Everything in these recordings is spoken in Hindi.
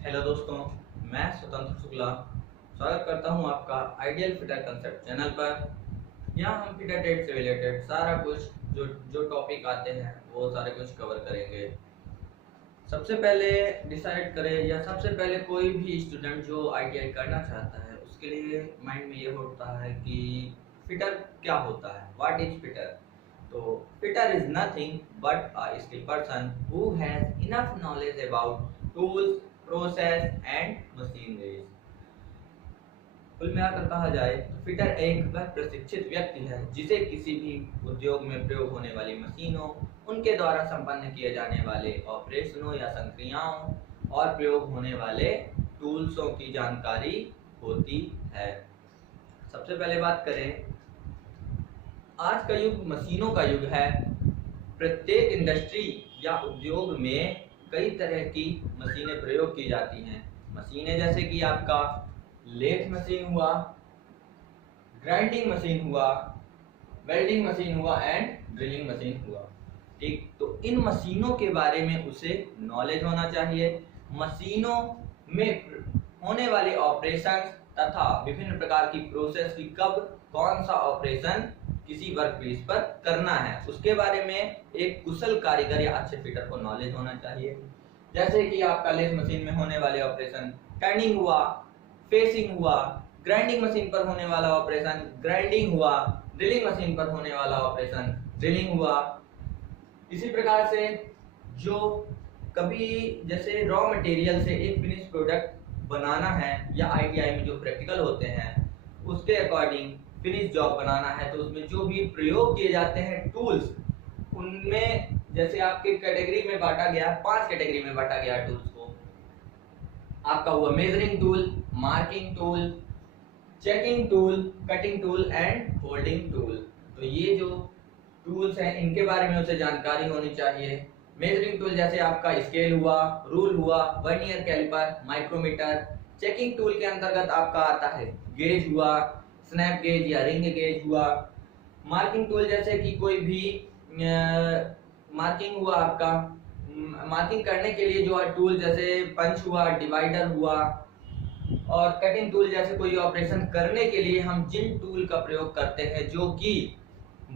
हेलो दोस्तों, मैं स्वतंत्र शुक्ला स्वागत करता हूं आपका आइडियल फिटर कंसेप्ट चैनल पर। यहाँ हम फिटर ट्रेड से रिलेटेड सारा कुछ जो जो टॉपिक आते हैं वो सारे कुछ कवर करेंगे। सबसे पहले डिसाइड करें या सबसे पहले कोई भी स्टूडेंट जो आईटीआई करना चाहता है उसके लिए माइंड में ये होता है कि फिटर क्या होता है, व्हाट इज फिटर। तो fitter is nothing but a skill person who has enough knowledge about tools, process and machineries. कुल मिलाकर कहा जाए तो फिटर एक वह प्रशिक्षित व्यक्ति है जिसे किसी भी उद्योग में प्रयोग होने वाली मशीनों, उनके द्वारा संपन्न किए जाने वाले ऑपरेशनों या संक्रियाओं और प्रयोग होने वाले टूल्सों की जानकारी होती है। सबसे पहले बात करें, आज का युग मशीनों का युग है। प्रत्येक इंडस्ट्री या उद्योग में कई तरह की मशीनें प्रयोग की जाती हैं। मशीनें जैसे कि आपका लेथ मशीन हुआ, ग्राइंडिंग मशीन हुआ, वेल्डिंग मशीन हुआ एंड ड्रिलिंग मशीन हुआ। ठीक, तो इन मशीनों के बारे में उसे नॉलेज होना चाहिए। मशीनों में होने वाले ऑपरेशन तथा विभिन्न प्रकार की प्रोसेस की कब कौन सा ऑपरेशन किसी वर्क पीस पर करना है उसके बारे में एक कुशल कारीगर या अच्छे फिटर को नॉलेज होना चाहिए। जैसे कि आपका लेथ मशीन में होने वाले ऑपरेशन टर्निंग हुआ, फेसिंग हुआ, ग्राइंडिंग मशीन पर होने वाला ऑपरेशन ग्राइंडिंग हुआ, ड्रिलिंग मशीन पर होने वाला ऑपरेशन ड्रिलिंग हुआ। इसी प्रकार से जो कभी जैसे रॉ मटेरियल से एक फिनिश प्रोडक्ट बनाना है या आईटीआई में जो प्रैक्टिकल होते हैं उसके अकॉर्डिंग फिनिश जॉब बनाना है, तो उसमें जो भी प्रयोग किए जाते हैं टूल्स, उनमें जैसे आपके कैटेगरी में बांटा गया, 5 कैटेगरी में बांटा गया टूल्स को। आपका हुआ measuring tool, marking tool, checking tool, cutting tool and holding tool. तो ये जो टूल्स हैं इनके बारे में उसे जानकारी होनी चाहिए। मेजरिंग टूल जैसे आपका स्केल हुआ, रूल हुआ, vernier caliper, micrometer. Checking tool के अंतर्गत आपका आता है गेज हुआ, स्नैप गेज या रिंग गेज हुआ। मार्किंग टूल जैसे कि कोई भी मार्किंग हुआ, आपका मार्किंग करने के लिए जो टूल जैसे पंच हुआ, डिवाइडर हुआ। और कटिंग टूल जैसे कोई ऑपरेशन करने के लिए हम जिन टूल का प्रयोग करते हैं जो कि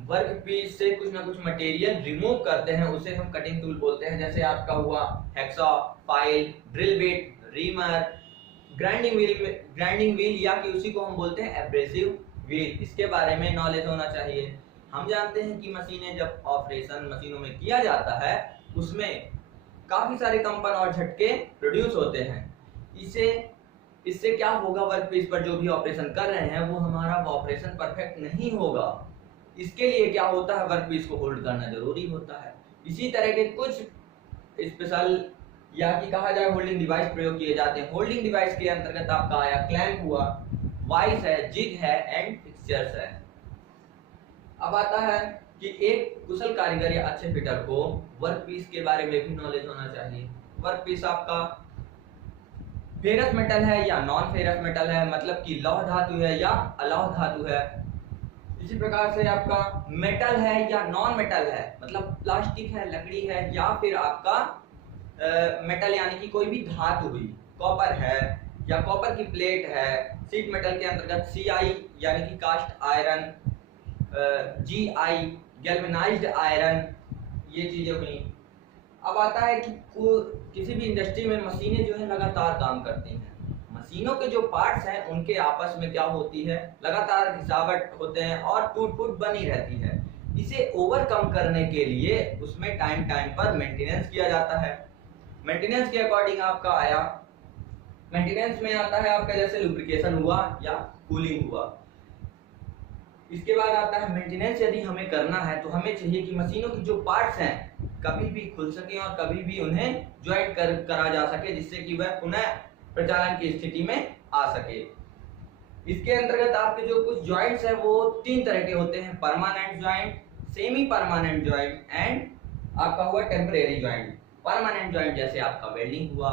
वर्क पीस से कुछ ना कुछ मटेरियल रिमूव करते हैं उसे हम कटिंग टूल बोलते हैं। जैसे आपका हुआ hacksaw, file, drill bit, reamer, grinding wheel या कि उसी को हम बोलते हैं एब्रेसिव व्हील। इसके बारे में नॉलेज होना चाहिए। हम जानते हैं कि मशीनें जब ऑपरेशन मशीनों में किया जाता है उसमें काफी सारे कंपन और झटके प्रोड्यूस होते हैं। इससे क्या होगा, वर्क पीस पर जो भी ऑपरेशन कर रहे हैं वो हमारा ऑपरेशन परफेक्ट नहीं होगा। इसके लिए क्या होता है, वर्क पीस को होल्ड करना जरूरी होता है। इसी तरह के कुछ स्पेशल या कि कहा जाए होल्डिंग डिवाइस प्रयोग किए जाते हैं। होल्डिंग डिवाइस के अंतर्गत आपका आया क्लैंप हुआ, वाइस है, जिग है एंड फिक्सचर्स है। अब आता है कि एक कुशल कारीगर या अच्छे फिटर को वर्क पीस के बारे में भी नॉलेज होना चाहिए। वर्क पीस आपका फेरस मेटल है या नॉन फेरस मेटल है, मतलब कि लौह धातु है या अलौह धातु है। इसी प्रकार से आपका मेटल है या नॉन मेटल है, मतलब प्लास्टिक है, लकड़ी है या फिर आपका मेटल यानी कि कोई भी धातु हुई, कॉपर है या कॉपर की प्लेट है। शीट मेटल के अंतर्गत सीआई यानी कि cast iron, GI galvanised iron, ये चीजें हुई। अब आता है कि किसी भी इंडस्ट्री में मशीनें जो है लगातार काम करती हैं। मशीनों के जो पार्ट्स हैं उनके आपस में क्या होती है, लगातार घिसावट होते हैं और टूट फूट बनी रहती है। इसे ओवरकम करने के लिए उसमें टाइम पर मेंटेनेंस किया जाता है। मेंटेनेंस के अकॉर्डिंग आपका आया, मेंटेनेंस में आता है आपका जैसे लुब्रिकेशन हुआ या कूलिंग हुआ। इसके बाद आता है मेंटेनेंस। यदि हमें करना है तो हमें चाहिए कि मशीनों की जो पार्ट्स हैं कभी भी खुल सके और कभी भी उन्हें ज्वाइंट करा जा सके, जिससे कि वह पुनः प्रचालन की स्थिति में आ सके। इसके अंतर्गत आपके जो कुछ ज्वाइंट्स हैं वो 3 तरह के होते हैं, permanent joint, semi permanent joint and आपका हुआ टेम्परेरी ज्वाइंट। परमानेंट ज्वाइंट जैसे आपका वेल्डिंग हुआ,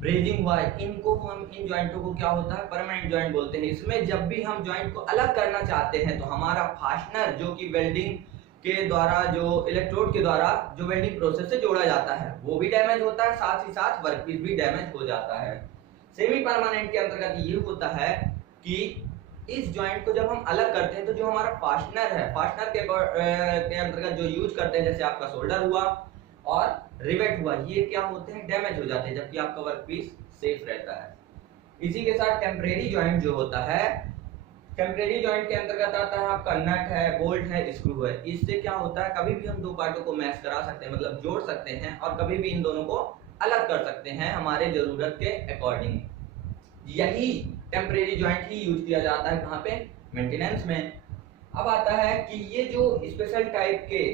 ब्रेजिंग हुआ, इनको हम इन ज्वाइंटों को क्या होता है, परमानेंट ज्वाइंट बोलते हैं। इसमें जब भी हम ज्वाइंट को अलग करना चाहते हैं तो हमारा फास्टनर जो कि वेल्डिंग के द्वारा, जो इलेक्ट्रोड के द्वारा जो वेल्डिंग प्रोसेस से जोड़ा जाता है वो भी डैमेज होता है, साथ ही साथ वर्कपीस भी डैमेज हो जाता है। सेमी परमानेंट के अंतर्गत ये होता है कि इस जॉइंट को जब हम अलग करते हैं तो जो हमारा फास्टनर है, फास्टनर के अंतर्गत जो यूज करते हैं, जैसे आपका शोल्डर हुआ और रिवेट हुआ, ये क्या होते हैं, डैमेज हो जाते हैं, जबकि आपका वर्कपीस सेफ रहता है। इसी के साथ टेम्परेरी जॉइंट जो होता है, टेम्परेरी जॉइंट के अंतर्गत आता है आपका नट है, बोल्ट है, स्क्रू है। इससे क्या होता है, कभी भी हम दो पार्टों को मैच करा सकते हैं, मतलब जोड़ सकते हैं, और कभी भी इन दोनों को अलग कर सकते हैं हमारे जरूरत के अकॉर्डिंग। यही टेम्परेरी जॉइंट ही यूज किया जाता है कहाँ पे, मेंटेनेंस में। अब आता है कि ये जो स्पेशल टाइप के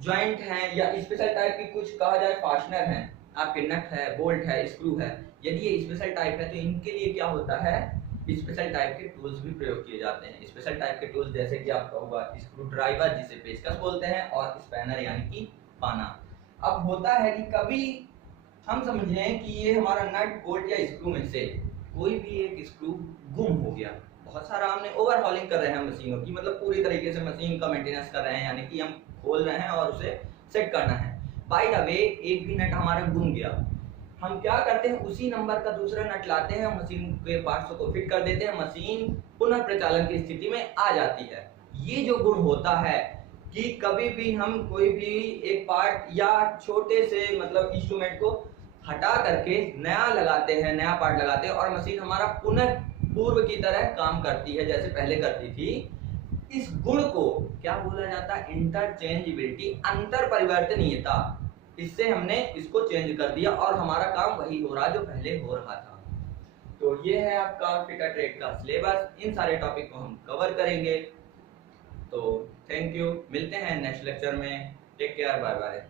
जॉइंट हैं या स्पेशल टाइप की कुछ कहा जाए फास्टनर हैं, आपके नट है, बोल्ट है, स्क्रू है, यदि ये स्पेशल टाइप है तो इनके लिए क्या होता है, स्पेशल टाइप के टूल्स भी प्रयोग किए जाते हैं। स्पेशल टाइप के टूल्स जैसे कि आपका हुआ स्क्रू ड्राइवर, जिसे पेचकस बोलते हैं, और स्पैनर यानी कि पाना। अब होता है कि कभी हम समझें कि ये हमारा नट, बोल्ट या स्क्रू में से कोई भी एक स्क्रू गुम हो गया, बहुत सारा हमने ओवरहॉलिंग कर रहे हैं मशीनों की, मतलब पूरी तरीके से मशीन का मेंटेनेंस कर रहे हैं, यानी कि हम खोल रहे हैं और उसे सेट करना है। बाय द वे एक भी नट हमारा गुम गया, हम क्या करते हैं, उसी नंबर का दूसरा नट लाते हैं, मशीन के पार्ट्स को फिट कर देते हैं, मशीन पुनः प्रचालन की स्थिति में आ जाती है। ये जो गुण होता है कि कभी भी हम कोई भी एक पार्ट या छोटे से मतलब इंस्ट्रूमेंट को हटा करके नया लगाते हैं, नया पार्ट लगाते हैं, और मशीन हमारा पुनः पूर्व की तरह काम करती है जैसे पहले करती थी। इस गुण को क्या बोला जाता है, इंटरचेंजेबिलिटी, अंतर परिवर्तनीयता। इससे हमने इसको चेंज कर दिया और हमारा काम वही हो रहा जो पहले हो रहा था। तो ये है आपका फिटर ट्रेड का सिलेबस, इन सारे टॉपिक को हम कवर करेंगे। तो थैंक यू, मिलते हैं नेक्स्ट लेक्चर में, टेक केयर, बाय बाय।